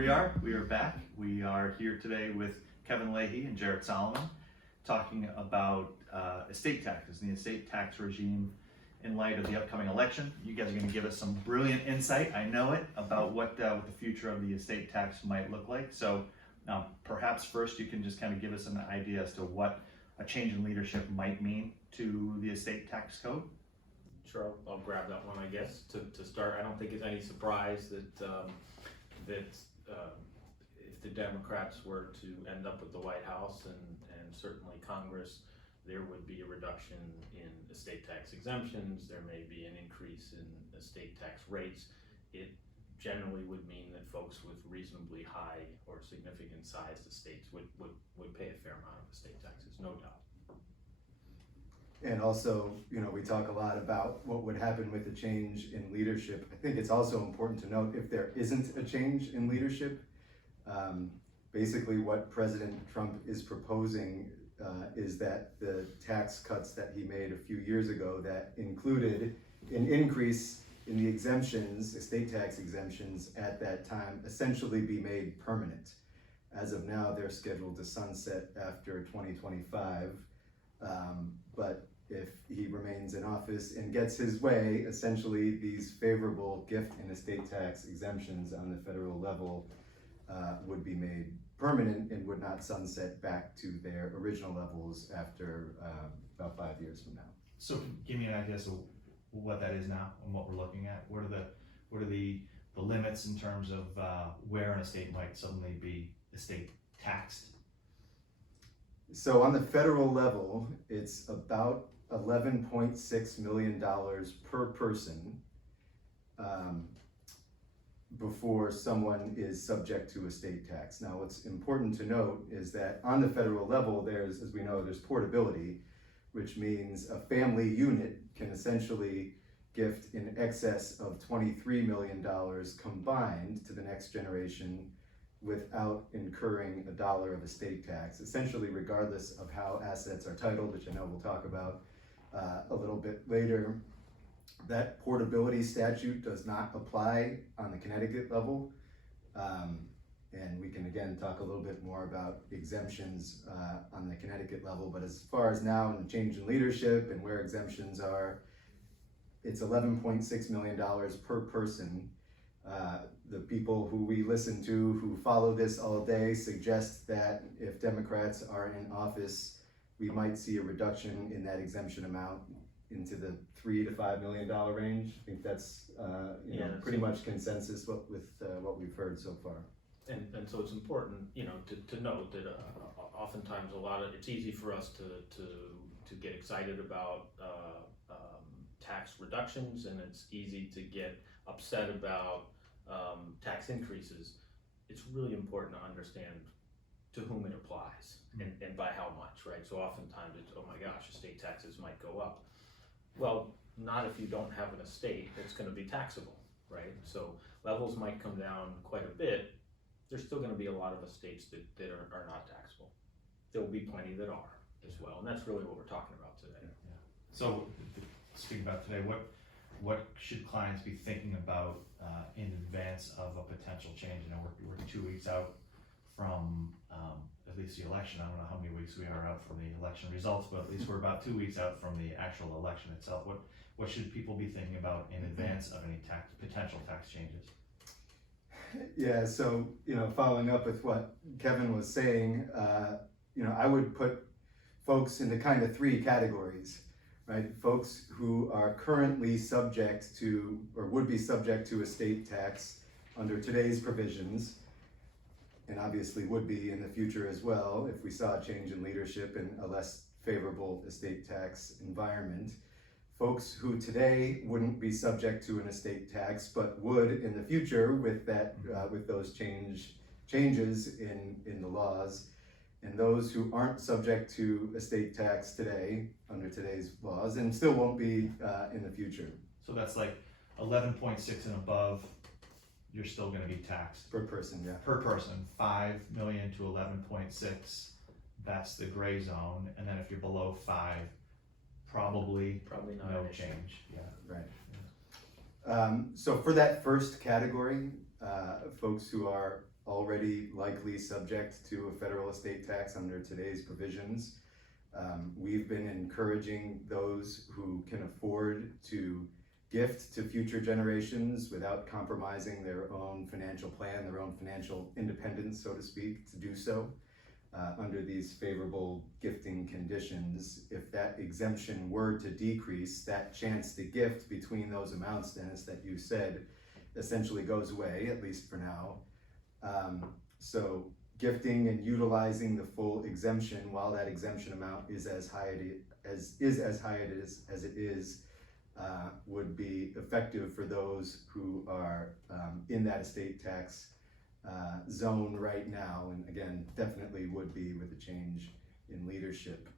we are. We are back. We are here today with Kevin Leahy and Jarrett Solomon talking about estate taxes and the estate tax regime in light of the upcoming election. You guys are going to give us some brilliant insight, I know it, about what the future of the estate tax might look like. So perhaps first you can just kind of give us an idea as to what a change in leadership might mean to the estate tax code. Sure, I'll grab that one, I guess. To start, I don't think it's any surprise that if the Democrats were to end up with the White House and certainly Congress, there would be a reduction in estate tax exemptions. There may be an increase in estate tax rates. It generally would mean that folks with reasonably high or significant sized estates would pay a fair amount of estate taxes, no doubt. And also, we talk a lot about what would happen with the change in leadership. I think it's also important to note if there isn't a change in leadership, basically what President Trump is proposing is that the tax cuts that he made a few years ago that included an increase in the exemptions, estate tax exemptions at that time, essentially be made permanent. As of now, they're scheduled to sunset after 2025. But if he remains in office and gets his way, essentially these favorable gift and estate tax exemptions on the federal level would be made permanent and would not sunset back to their original levels after about 5 years from now. So give me an idea of what that is now and what we're looking at. What are the limits in terms of where an estate might suddenly be estate taxed? So on the federal level, it's about $11.6 million per person before someone is subject to estate tax. Now, what's important to note is that on the federal level, there's, as we know, there's portability, which means a family unit can essentially gift in excess of $23 million combined to the next generation without incurring a dollar of estate tax, essentially regardless of how assets are titled, which I know we'll talk about a little bit later. That portability statute does not apply on the Connecticut level. And we can again talk a little bit more about exemptions on the Connecticut level, but as far as now and change in leadership and where exemptions are, it's $11.6 million per person. The people who we listen to who follow this all day suggest that if Democrats are in office, we might see a reduction in that exemption amount into the $3 to $5 million range. I think that's pretty much consensus with what we've heard so far. And so it's important, to note that oftentimes it's easy for us to get excited about tax reductions, and it's easy to get upset about tax increases. It's really important to understand to whom it applies and by how much, right? So oftentimes it's, oh my gosh, estate taxes might go up. Well, not if you don't have an estate that's going to be taxable, right? So levels might come down quite a bit. There's still going to be a lot of estates that are not taxable. There will be plenty that are as well, and that's really what we're talking about today. Yeah. So speaking about today, what should clients be thinking about in advance of a potential change? We're 2 weeks out from at least the election. I don't know how many weeks we are out from the election results, but at least we're about 2 weeks out from the actual election itself. What should people be thinking about in advance of any potential tax changes? Yeah, so following up with what Kevin was saying, I would put folks into kind of three categories, right? Folks who are currently subject to or would be subject to estate tax under today's provisions, and obviously would be in the future as well if we saw a change in leadership and a less favorable estate tax environment. Folks who today wouldn't be subject to an estate tax, but would in the future with those changes in the laws, and those who aren't subject to estate tax today under today's laws and still won't be in the future. So that's like 11.6 and above, you're still going to be taxed Per person, yeah. per person. 5 million to 11.6, that's the gray zone, and then if you're below 5, probably not no an issue. change. Yeah, Right. So for that first category, folks who are already likely subject to a federal estate tax under today's provisions. We've been encouraging those who can afford to gift to future generations without compromising their own financial plan, their own financial independence, so to speak, to do so under these favorable gifting conditions. If that exemption were to decrease, that chance to gift between those amounts, Dennis, that you said, essentially goes away, at least for now. So gifting and utilizing the full exemption, while that exemption amount is as high as it is, would be effective for those who are in that estate tax zone right now, and again, definitely would be with a change in leadership.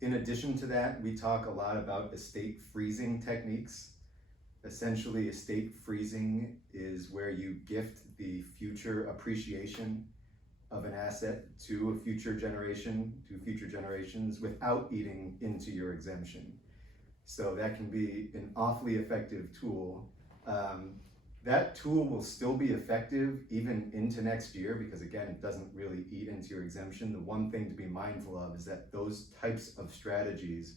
In addition to that, we talk a lot about estate freezing techniques. Essentially, estate freezing is where you gift the future appreciation of an asset to a future generation, to future generations, without eating into your exemption. So that can be an awfully effective tool. That tool will still be effective even into next year because, again, it doesn't really eat into your exemption. The one thing to be mindful of is that those types of strategies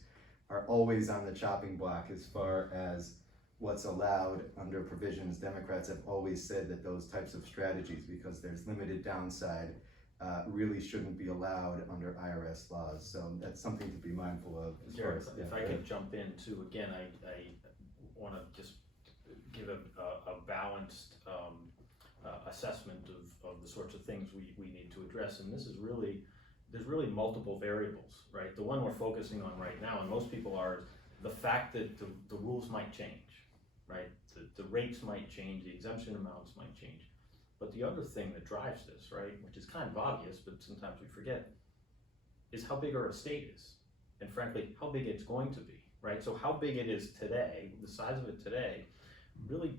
are always on the chopping block as far as what's allowed under provisions. Democrats have always said that those types of strategies, because there's limited downside, really shouldn't be allowed under IRS laws. So that's something to be mindful of. Jarrett, if I could jump in too, again, I want to just give a balanced assessment of the sorts of things we need to address. And this is really, there's really multiple variables, right? The one we're focusing on right now, and most people are, the fact that the rules might change, right? The rates might change, the exemption amounts might change. But the other thing that drives this, right, which is kind of obvious, but sometimes we forget, is how big our estate is. And frankly, how big it's going to be, right? So how big it is today, the size of it today, really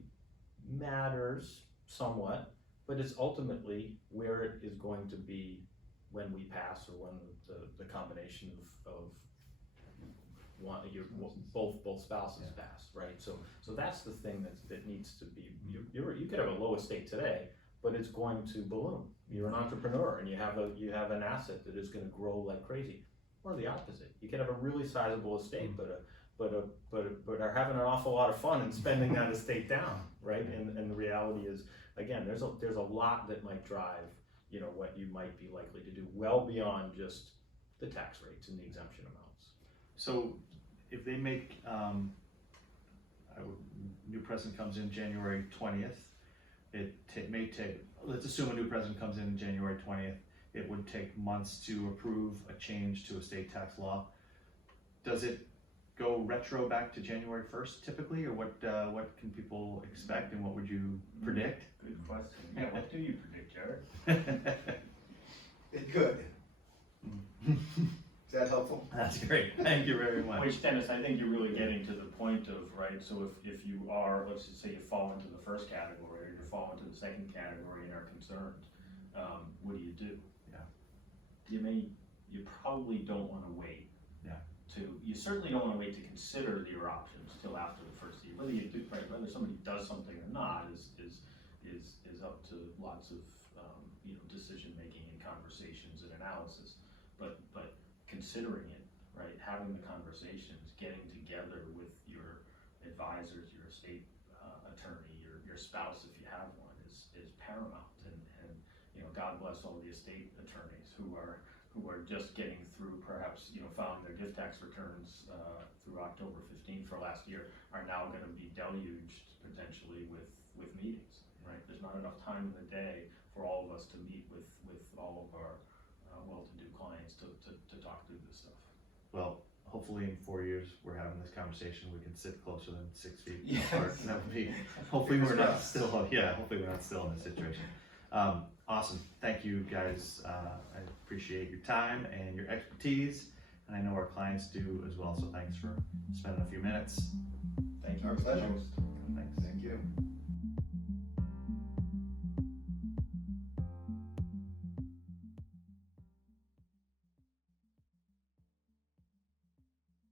matters somewhat, but it's ultimately where it is going to be when we pass, or when the combination of one, both spouses pass, right? So that's the thing that needs to be. You could have a low estate today, but it's going to balloon. You're an entrepreneur and you have an asset that is going to grow like crazy. Or the opposite. You could have a really sizable estate, but are having an awful lot of fun and spending that estate down, right? And the reality is, again, there's a lot that might drive, what you might be likely to do, well beyond just the tax rates and the exemption amounts. So if they make, new president comes in January 20th, it may take, let's assume a new president comes in January 20th, it would take months to approve a change to a state tax law. Does it go retro back to January 1st typically, or what can people expect, and what would you predict? Good question. Yeah, what do you predict, Jarrett? It could. Is that helpful? That's great. Thank you very much. Which, Dennis, I think you're really getting to the point of, right, so if you are, let's just say you fall into the first category, or you fall into the second category and are concerned, what do? Yeah. You probably don't want to wait. Yeah. You certainly don't want to wait to consider your options till after the first year. Whether you do, right, whether somebody does something or not is up to lots of decision making and conversations and analysis. But considering it, right, having the conversations, getting together with your advisors, your estate attorney, your spouse if you have one, is paramount. And God bless all the estate attorneys who are just getting through, perhaps filing their gift tax returns through October 15th for last year, are now going to be deluged potentially with meetings, right? There's not enough time in the day for all of us to meet with all of our well-to-do clients to talk through this stuff. Well, hopefully in 4 years we're having this conversation, we can sit closer than 6 feet Yes. apart. And that would be, hopefully we're not still in this situation. Awesome. Thank you guys. I appreciate your time and your expertise, and I know our clients do as well. So thanks for spending a few minutes. Thank you. Our pleasure. Thanks. Thank you.